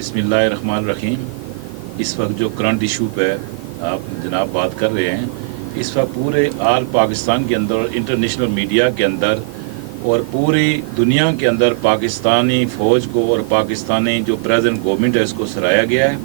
बिस्मिल्लाहिर्रहमानिर्रहीम। इस वक्त जो करंट इशू पे आप जनाब बात कर रहे हैं, इस वक्त पूरे आल पाकिस्तान के अंदर और इंटरनेशनल मीडिया के अंदर और पूरी दुनिया के अंदर पाकिस्तानी फ़ौज को और पाकिस्तानी जो प्रेजेंट गवर्नमेंट है इसको सराहा गया है।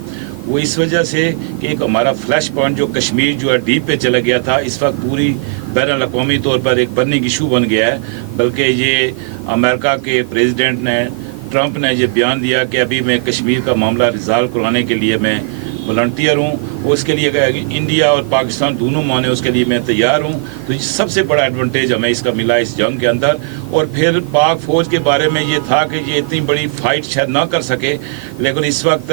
वो इस वजह से कि एक हमारा फ्लैश पॉइंट जो कश्मीर जो है डीप पे चला गया था, इस वक्त पूरी बैनुल अक़वामी तौर पर एक बर्निंग इशू बन गया है। बल्कि ये अमेरिका के प्रेसिडेंट ने ट्रंप ने ये बयान दिया कि अभी मैं कश्मीर का मामला रिजॉल्व कराने के लिए मैं वॉलंटियर हूँ, और उसके लिए इंडिया और पाकिस्तान दोनों माने उसके लिए मैं तैयार हूँ। तो ये सबसे बड़ा एडवांटेज हमें इसका मिला इस जंग के अंदर। और फिर पाक फ़ौज के बारे में ये था कि ये इतनी बड़ी फाइट शायद ना कर सके, लेकिन इस वक्त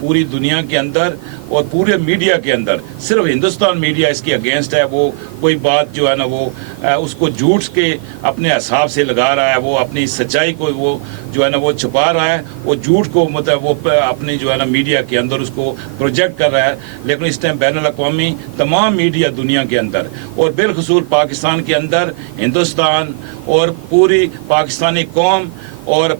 पूरी दुनिया के अंदर और पूरे मीडिया के अंदर सिर्फ हिंदुस्तान मीडिया इसके अगेंस्ट है। वो कोई बात जो है ना वो उसको झूठ के अपने हिसाब से लगा रहा है, वो अपनी सच्चाई को वो जो है ना वो छुपा रहा है, वो झूठ को मतलब वो अपनी जो है ना मीडिया के अंदर उसको प्रोजेक्ट कर रहा है। लेकिन इस टाइम बैनुल अक़वामी तमाम मीडिया दुनिया के अंदर और बिलखुसूस पाकिस्तान के अंदर हिंदुस्तान और पूरी पाकिस्तानी कौम और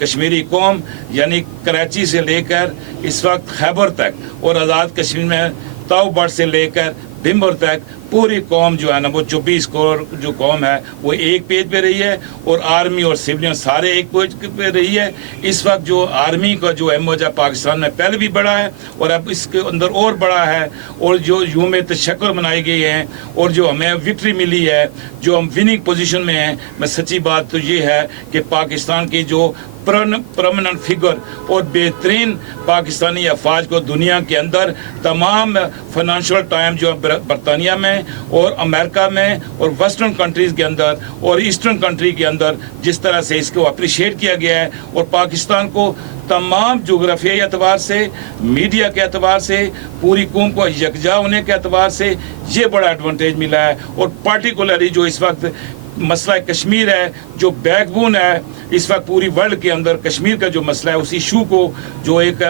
कश्मीरी कौम यानी कराची से लेकर इस वक्त खैबर तक और आज़ाद कश्मीर में ताऊबड़ से लेकर भिम्बर तक पूरी कौम जो है ना वो 24 करोड़ जो कौम है वो एक पेज पे रही है, और आर्मी और सिविलियन सारे एक पेज पे रही है। इस वक्त जो आर्मी का जो एमओज है पाकिस्तान में पहले भी बड़ा है और अब इसके अंदर और बड़ा है, और जो यूम तशक्कुर मनाई गई है और जो हमें विक्ट्री मिली है, जो हम विनिंग पोजीशन में हैं। मैं सच्ची बात तो ये है कि पाकिस्तान की जो परमानेंट फिगर और बेहतरीन पाकिस्तानी अफवाज को दुनिया के अंदर तमाम फाइनेंशियल टाइम जो बरतानिया में और अमेरिका में और वेस्टर्न कंट्रीज़ के अंदर और ईस्टर्न कंट्री के अंदर जिस तरह से इसको अप्रिशिएट किया गया है, और पाकिस्तान को तमाम जोग्राफियाई एतबार से, मीडिया के एतबार से, पूरी कौम को यकजा होने के एतबार से ये बड़ा एडवांटेज मिला है। और पार्टिकुलरली जो इस वक्त मसला कश्मीर है जो बैकबोन है इस वक्त पूरी वर्ल्ड के अंदर, कश्मीर का जो मसला है उस इशू को जो एक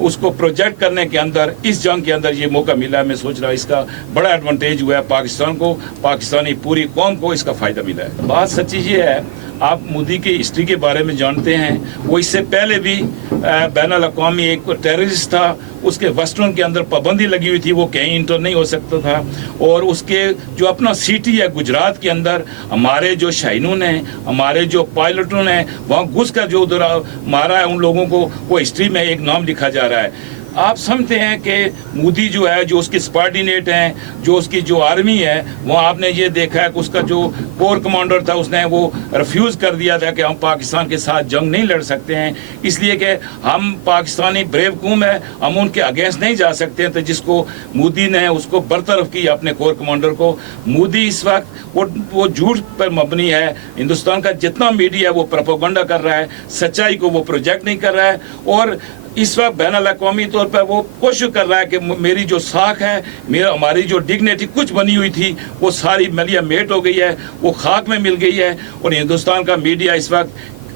उसको प्रोजेक्ट करने के अंदर इस जंग के अंदर ये मौका मिला है। मैं सोच रहा हूँ इसका बड़ा एडवांटेज हुआ है पाकिस्तान को, पाकिस्तानी पूरी कौम को इसका फ़ायदा मिला है। बात सच्ची ये है, आप मोदी की हिस्ट्री के बारे में जानते हैं, वो इससे पहले भी बैनुल अक़वामी एक टेररिस्ट था, उसके वेस्टर्न के अंदर पाबंदी लगी हुई थी, वो कहीं इंटर नहीं हो सकता था। और उसके जो अपना सिटी है गुजरात के अंदर, हमारे जो शाहीनों ने, हमारे जो पायलटों ने वहाँ घुस कर जो उधर मारा है उन लोगों को, वो हिस्ट्री में एक नाम लिखा जा रहा है। आप समझते हैं कि मोदी जो है जो उसके सबऑर्डिनेट हैं, जो उसकी जो आर्मी है, वहाँ आपने ये देखा है कि उसका जो कोर कमांडर था उसने वो रिफ्यूज़ कर दिया था कि हम पाकिस्तान के साथ जंग नहीं लड़ सकते हैं, इसलिए कि हम पाकिस्तानी ब्रेव कौम है, हम उनके अगेंस्ट नहीं जा सकते हैं। तो जिसको मोदी ने उसको बरतरफ किया अपने कोर कमांडर को। मोदी इस वक्त वो झूठ पर मबनी है, हिंदुस्तान का जितना मीडिया है वो प्रोपेगेंडा कर रहा है, सच्चाई को वो प्रोजेक्ट नहीं कर रहा है। और इस वक्त बैनुल अक़वामी तौर पर वो कोशिश कर रहा है कि मेरी जो साख है, हमारी जो डिग्निटी कुछ बनी हुई थी वो सारी मलिया मेट हो गई है, वो खाक में मिल गई है। और हिंदुस्तान का मीडिया इस वक्त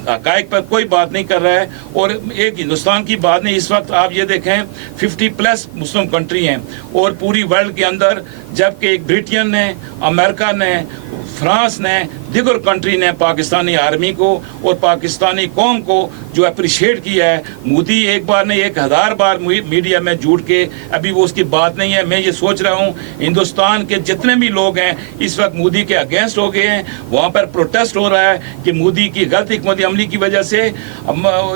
हक़ाइक़ पर कोई बात नहीं कर रहा है। और एक हिंदुस्तान की बात नहीं, इस वक्त आप ये देखें 50+ मुस्लिम कंट्री हैं और पूरी वर्ल्ड के अंदर, जबकि एक ब्रिटेन ने, अमेरिका ने, फ्रांस ने, दीगर कंट्री ने पाकिस्तानी आर्मी को और पाकिस्तानी कौम को जो अप्रिशिएट किया है। मोदी एक बार नहीं 1000 बार मीडिया में झूठ के, अभी वो उसकी बात नहीं है। मैं ये सोच रहा हूँ हिंदुस्तान के जितने भी लोग हैं इस वक्त मोदी के अगेंस्ट हो गए हैं, वहाँ पर प्रोटेस्ट हो रहा है कि मोदी की गलत हिकमत अमली की वजह से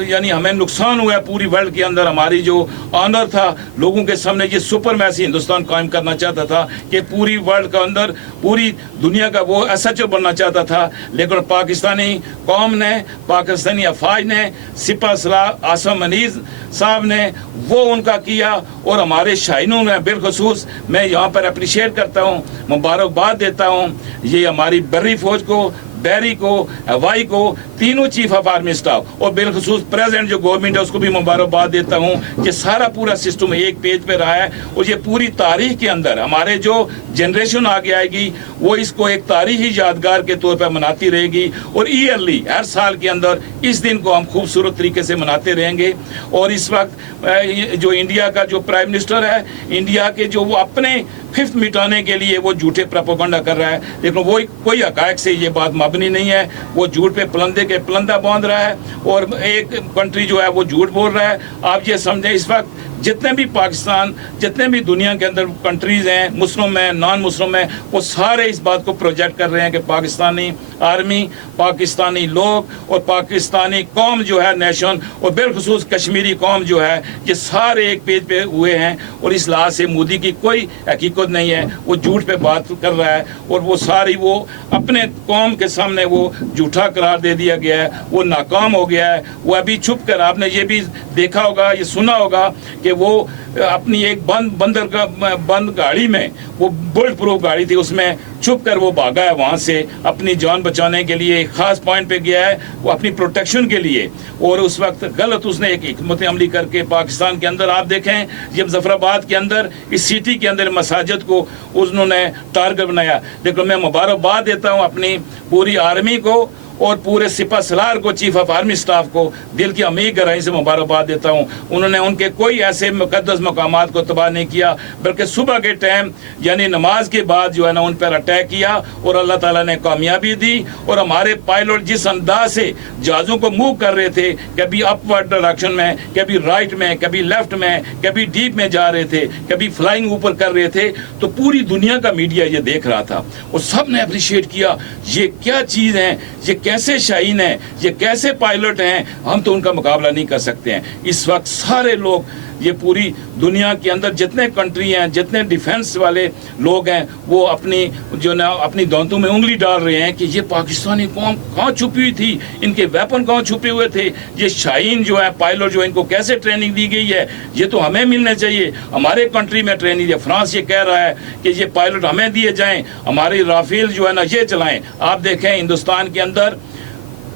यानी हमें नुकसान हुआ है पूरी वर्ल्ड के अंदर। हमारी जो ऑनर था लोगों के सामने, ये सुपरमैसी हिंदुस्तान कायम करना चाहता था कि पूरी वर्ल्ड के अंदर पूरी दुनिया का वो SHO बनना चाहता था, लेकिन पाकिस्तानी कौम ने, पाकिस्तानी अफवाज ने, सिपा सलाह आसम मनीज साहब ने वो उनका किया। और हमारे शाहीनों ने बिलखुसूस मैं यहाँ पर अप्रिशिएट करता हूँ, मुबारकबाद देता हूँ ये हमारी बर्री फौज को, बहरी को, हवाई को, तीनों चीफ ऑफ आर्मी स्टाफ और बिलखुसूस प्रेजेंट जो गवर्नमेंट है उसको भी मुबारकबाद देता हूँ कि सारा पूरा सिस्टम एक पेज पे रहा है। और ये पूरी तारीख के अंदर हमारे जो जनरेशन आगे आएगी वो इसको एक तारीखी यादगार के तौर पर मनाती रहेगी। और ईयरली हर साल के अंदर इस दिन को हम खूबसूरत तरीके से मनाते रहेंगे। और इस वक्त जो इंडिया का जो प्राइम मिनिस्टर है, इंडिया के जो वो अपने फिफ्थ मिटाने के लिए वो झूठे प्रोपेगेंडा कर रहा है, लेकिन वो कोई हकायक से ये बात मबनी नहीं है। वो झूठ पे पलंदे के पलंदा बांध रहा है और एक कंट्री जो है वो झूठ बोल रहा है। आप ये समझें, इस वक्त जितने भी पाकिस्तान, जितने भी दुनिया के अंदर कंट्रीज़ हैं, मुस्लिम हैं, नॉन मुस्लिम हैं, वो सारे इस बात को प्रोजेक्ट कर रहे हैं कि पाकिस्तानी आर्मी, पाकिस्तानी लोग और पाकिस्तानी कौम जो है, नेशन, और बिलखुसूस कश्मीरी कौम जो है, ये सारे एक पेज पे हुए हैं। और इस लिहाज से मोदी की कोई हकीकत नहीं है, वो झूठ पे बात कर रहा है और वो सारी वो अपने कौम के सामने वो झूठा करार दे दिया गया है, वो नाकाम हो गया है। वो अभी छुप कर, आपने ये भी देखा होगा, ये सुना होगा कि वो अपनी एक बंद गाड़ी में, वो बुलेट प्रूफ गाड़ी थी, उसमें छुप कर वो भागा है वहाँ से अपनी जान बचाने के लिए। एक ख़ास पॉइंट पे गया है वो अपनी प्रोटेक्शन के लिए, और उस वक्त गलत उसने एक हिकमत अमली करके पाकिस्तान के अंदर, आप देखें जब मुजफ्फराबाद के अंदर इस सिटी के अंदर मसाजिद को उन्होंने टारगेट बनाया। लेकिन मैं मुबारकबाद देता हूँ अपनी पूरी आर्मी को और पूरे सिपा सलार को, चीफ ऑफ आर्मी स्टाफ को दिल की अमीर गहराई से मुबारकबाद देता हूँ। उन्होंने उनके कोई ऐसे मुकद्दस मकामात को तबाह नहीं किया, बल्कि सुबह के टाइम यानी नमाज के बाद जो है ना उन पर अटैक किया और अल्लाह ताला ने कामयाबी दी। और हमारे पायलट जिस अंदाज से जहाज़ों को मूव कर रहे थे, कभी अपवर्ड डायरेक्शन में, कभी राइट में, कभी लेफ्ट में, कभी डीप में जा रहे थे, कभी फ्लाइंग ऊपर कर रहे थे, तो पूरी दुनिया का मीडिया ये देख रहा था और सब ने अप्रिशिएट किया। ये क्या चीज़ है, ये कैसे शाहीन है, ये कैसे पायलट हैं, हम तो उनका मुकाबला नहीं कर सकते हैं। इस वक्त सारे लोग, ये पूरी दुनिया के अंदर जितने कंट्री हैं, जितने डिफेंस वाले लोग हैं, वो अपनी जो ना अपनी दांतों में उंगली डाल रहे हैं कि ये पाकिस्तानी कौम कहाँ छुपी हुई थी, इनके वेपन कहाँ छुपे हुए थे, ये शाहीन जो है पायलट जो, इनको कैसे ट्रेनिंग दी गई है, ये तो हमें मिलने चाहिए। हमारे कंट्री में ट्रेनिंग है, फ्रांस ये कह रहा है कि ये पायलट हमें दिए जाएं, हमारी राफेल जो है ना ये चलाएं। आप देखें हिंदुस्तान के अंदर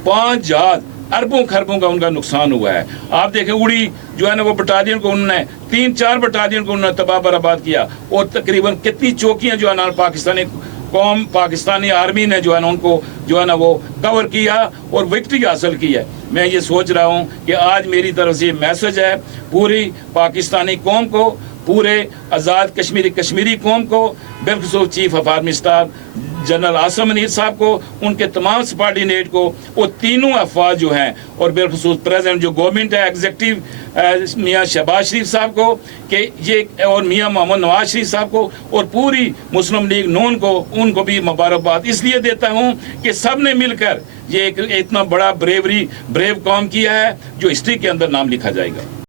5 जहाज अरबों खरबों का उनका नुकसान हुआ है। आप देखें उड़ी जो है ना वो बटालियन को उन्होंने 3-4 बटालियन को उन्होंने तबाह बर्बाद किया, और तकरीबन कितनी चौकियां जो है ना पाकिस्तानी कौम, पाकिस्तानी आर्मी ने जो है ना उनको जो है ना वो कवर किया और विक्ट्री हासिल की है। मैं ये सोच रहा हूँ कि आज मेरी तरफ से मैसेज है पूरी पाकिस्तानी कौम को, पूरे आज़ाद कश्मीरी कौम को, बिलखुसूस chief of army staff general Asim Munir साहब को, उनके तमाम सबॉर्डिनेट को, वो तीनों अफवाज जो हैं, और बिलखुसूस प्रेजेंट जो गवर्नमेंट है एग्जीक्यूटिव मियाँ शहबाज शरीफ साहब को कि ये, और मियाँ मोहम्मद नवाज शरीफ साहब को, और पूरी मुस्लिम लीग नून को, उनको भी मुबारकबाद इसलिए देता हूँ कि सब ने मिलकर ये एक इतना बड़ा ब्रेव काम किया है जो हिस्ट्री के अंदर नाम लिखा जाएगा।